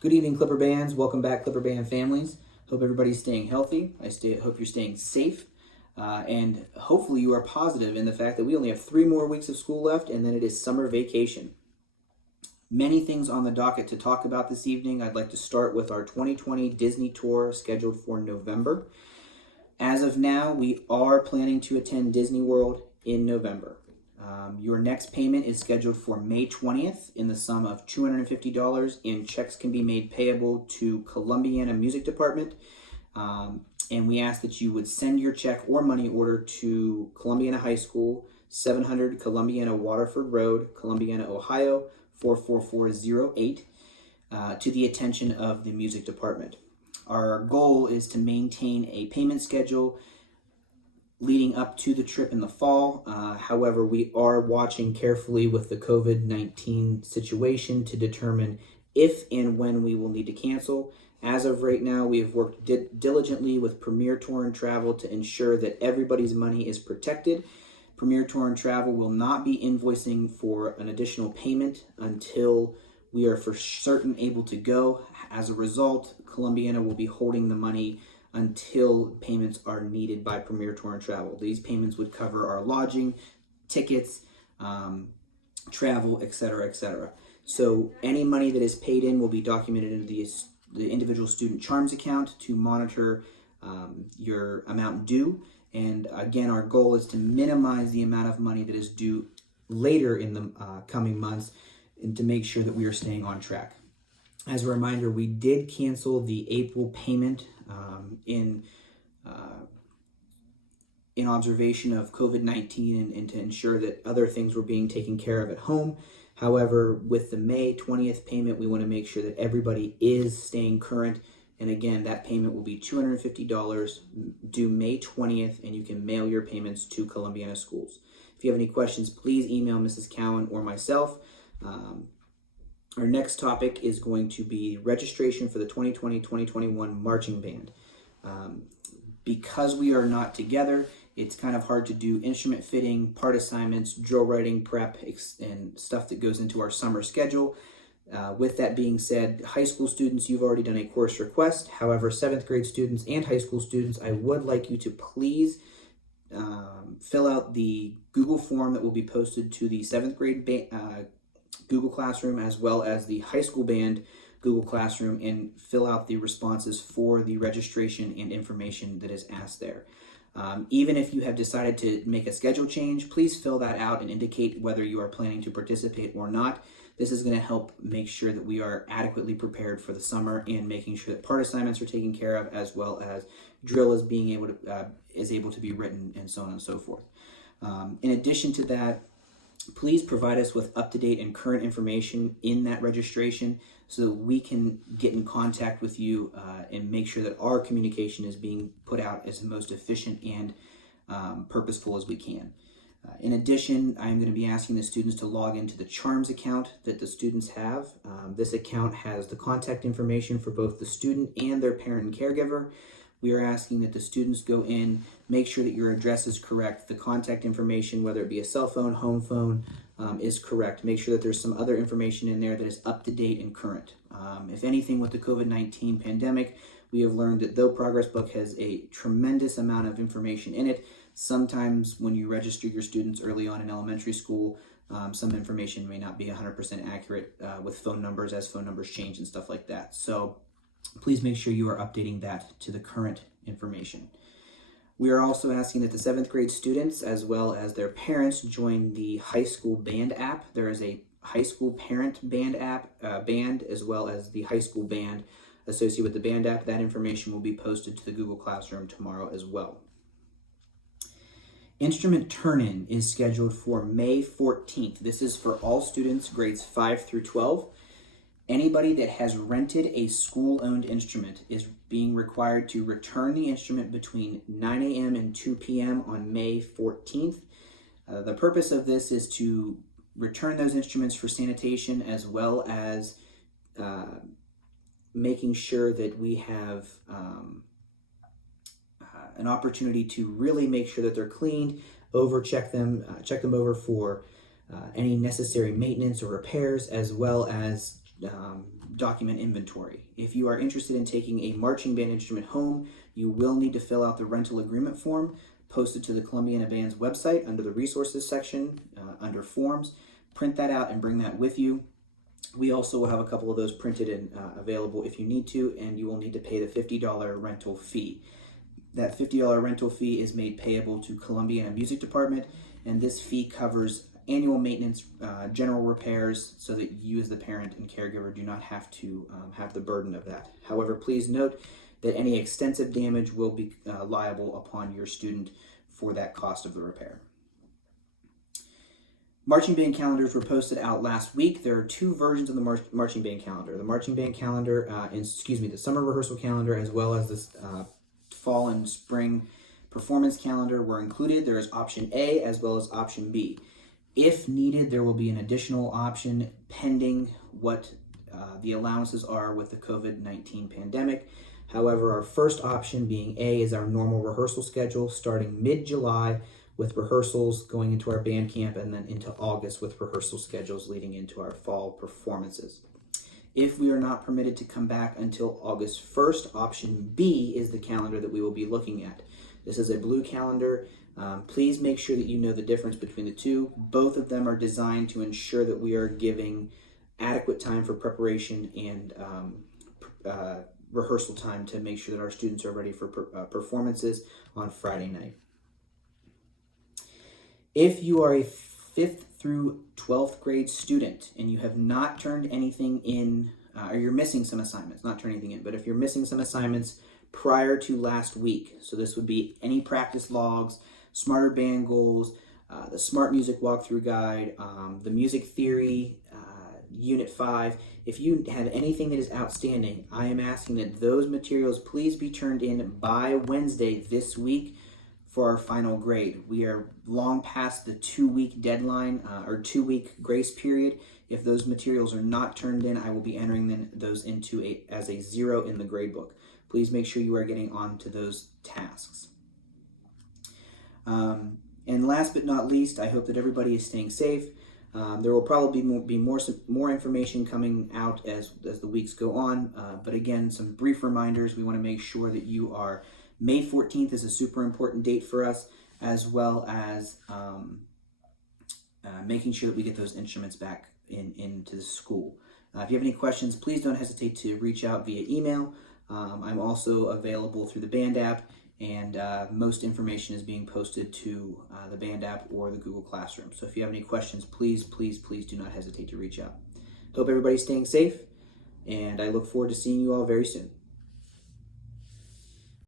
Good evening, Clipper Bands. Welcome back, Clipper Band families. Hope everybody's staying healthy. Hope you're staying safe. And hopefully you are positive in the fact that we only have 3 more weeks of school left and then it is summer vacation. Many things on the docket to talk about this evening. I'd like to start with our 2020 Disney tour scheduled for November. As of now, we are planning to attend Disney World in November. Your next payment is scheduled for May 20th in the sum of $250, and checks can be made payable to Columbiana Music Department. And we ask that you would send your check or money order to Columbiana High School, 700 Columbiana Waterford Road, Columbiana, Ohio, 44408, to the attention of the music department. Our goal is to maintain a payment schedule leading up to the trip in the fall. However, we are watching carefully with the COVID-19 situation to determine if and when we will need to cancel. As of right now, we have worked diligently with Premier Tour and Travel to ensure that everybody's money is protected. Premier Tour and Travel will not be invoicing for an additional payment until we are for certain able to go. As a result, Columbiana will be holding the money until payments are needed by Premier Tour and Travel. These payments would cover our lodging, tickets, travel, etc., etc. So any money that is paid in will be documented into the individual student charms account to monitor your amount due. And again, our goal is to minimize the amount of money that is due later in the coming months and to make sure that we are staying on track. As a reminder, we did cancel the April payment in observation of COVID-19 and to ensure that other things were being taken care of at home. However, with the May 20th payment, we want to make sure that everybody is staying current. And again, that payment will be $250 due May 20th, and you can mail your payments to Columbiana Schools. If you have any questions, please email Mrs. Cowan or myself. Our next topic is going to be registration for the 2020-2021 marching band. Because we are not together, it's kind of hard to do instrument fitting, part assignments, drill writing, prep, and stuff that goes into our summer schedule. With that being said, high school students, you've already done a course request. However, 7th grade students and high school students, I would like you to please fill out the Google form that will be posted to the 7th grade Google Classroom as well as the high school band Google Classroom, and fill out the responses for the registration and information that is asked there. Even if you have decided to make a schedule change, please fill that out and indicate whether you are planning to participate or not. This is going to help make sure that we are adequately prepared for the summer and making sure that part assignments are taken care of, as well as drill is able to be written, and so on and so forth. In addition to that, please provide us with up-to-date and current information in that registration so that we can get in contact with you and make sure that our communication is being put out as most efficient and purposeful as we can. In addition, I'm going to be asking the students to log into the CHARMS account that the students have. This account has the contact information for both the student and their parent and caregiver. We are asking that the students go in, make sure that your address is correct, the contact information, whether it be a cell phone, home phone, is correct. Make sure that there's some other information in there that is up to date and current. If anything, with the COVID-19 pandemic, we have learned that though Progress Book has a tremendous amount of information in it, sometimes when you register your students early on in elementary school, some information may not be 100% accurate with phone numbers, as phone numbers change and stuff like that. So please make sure you are updating that to the current information. We are also asking that the 7th grade students, as well as their parents, join the high school band app. There is a high school parent band app, band, as well as the high school band associated with the band app. That information will be posted to the Google Classroom tomorrow as well. Instrument turn-in is scheduled for May 14th. This is for all students grades 5 through 12. Anybody that has rented a school-owned instrument is being required to return the instrument between 9 a.m. and 2 p.m. on May 14th. The purpose of this is to return those instruments for sanitation, as well as making sure that we have an opportunity to really make sure that they're cleaned, check them over for any necessary maintenance or repairs, as well as document inventory. If you are interested in taking a marching band instrument home, you will need to fill out the rental agreement form posted to the Columbiana Band's website under the resources section under forms. Print that out and bring that with you. We also will have a couple of those printed and available if you need to, and you will need to pay the $50 rental fee. That $50 rental fee is made payable to Columbiana Music Department, and this fee covers annual maintenance, general repairs, so that you as the parent and caregiver do not have to have the burden of that. However, please note that any extensive damage will be liable upon your student for that cost of the repair. Marching band calendars were posted out last week. There are two versions of the marching band calendar. The marching band calendar, the summer rehearsal calendar, as well as this fall and spring performance calendar were included. There is option A as well as option B. If needed, there will be an additional option pending what the allowances are with the COVID-19 pandemic. However, our first option, being A, is our normal rehearsal schedule starting mid-July with rehearsals going into our band camp, and then into August with rehearsal schedules leading into our fall performances. If we are not permitted to come back until August 1st, option B is the calendar that we will be looking at. This is a blue calendar. Please make sure that you know the difference between the two. Both of them are designed to ensure that we are giving adequate time for preparation and rehearsal time to make sure that our students are ready for performances on Friday night. If you are a 5th through 12th grade student and you have not turned anything in, or you're missing some assignments, not turn anything in, but if you're missing some assignments prior to last week, so this would be any practice logs, Smarter Band goals, the Smart Music Walkthrough Guide, the Music Theory, Unit 5. If you have anything that is outstanding, I am asking that those materials please be turned in by Wednesday this week for our final grade. We are long past the 2-week deadline or 2-week grace period. If those materials are not turned in, I will be entering those into as a 0 in the grade book. Please make sure you are getting on to those tasks. And last but not least, I hope that everybody is staying safe. There will probably be more information coming out as the weeks go on. But again, some brief reminders. We want to make sure that you are May 14th is a super important date for us, as well as making sure that we get those instruments back into the school. If you have any questions, please don't hesitate to reach out via email. I'm also available through the Band app, and most information is being posted to the Band app or the Google Classroom. So if you have any questions, please do not hesitate to reach out. Hope everybody's staying safe, and I look forward to seeing you all very soon.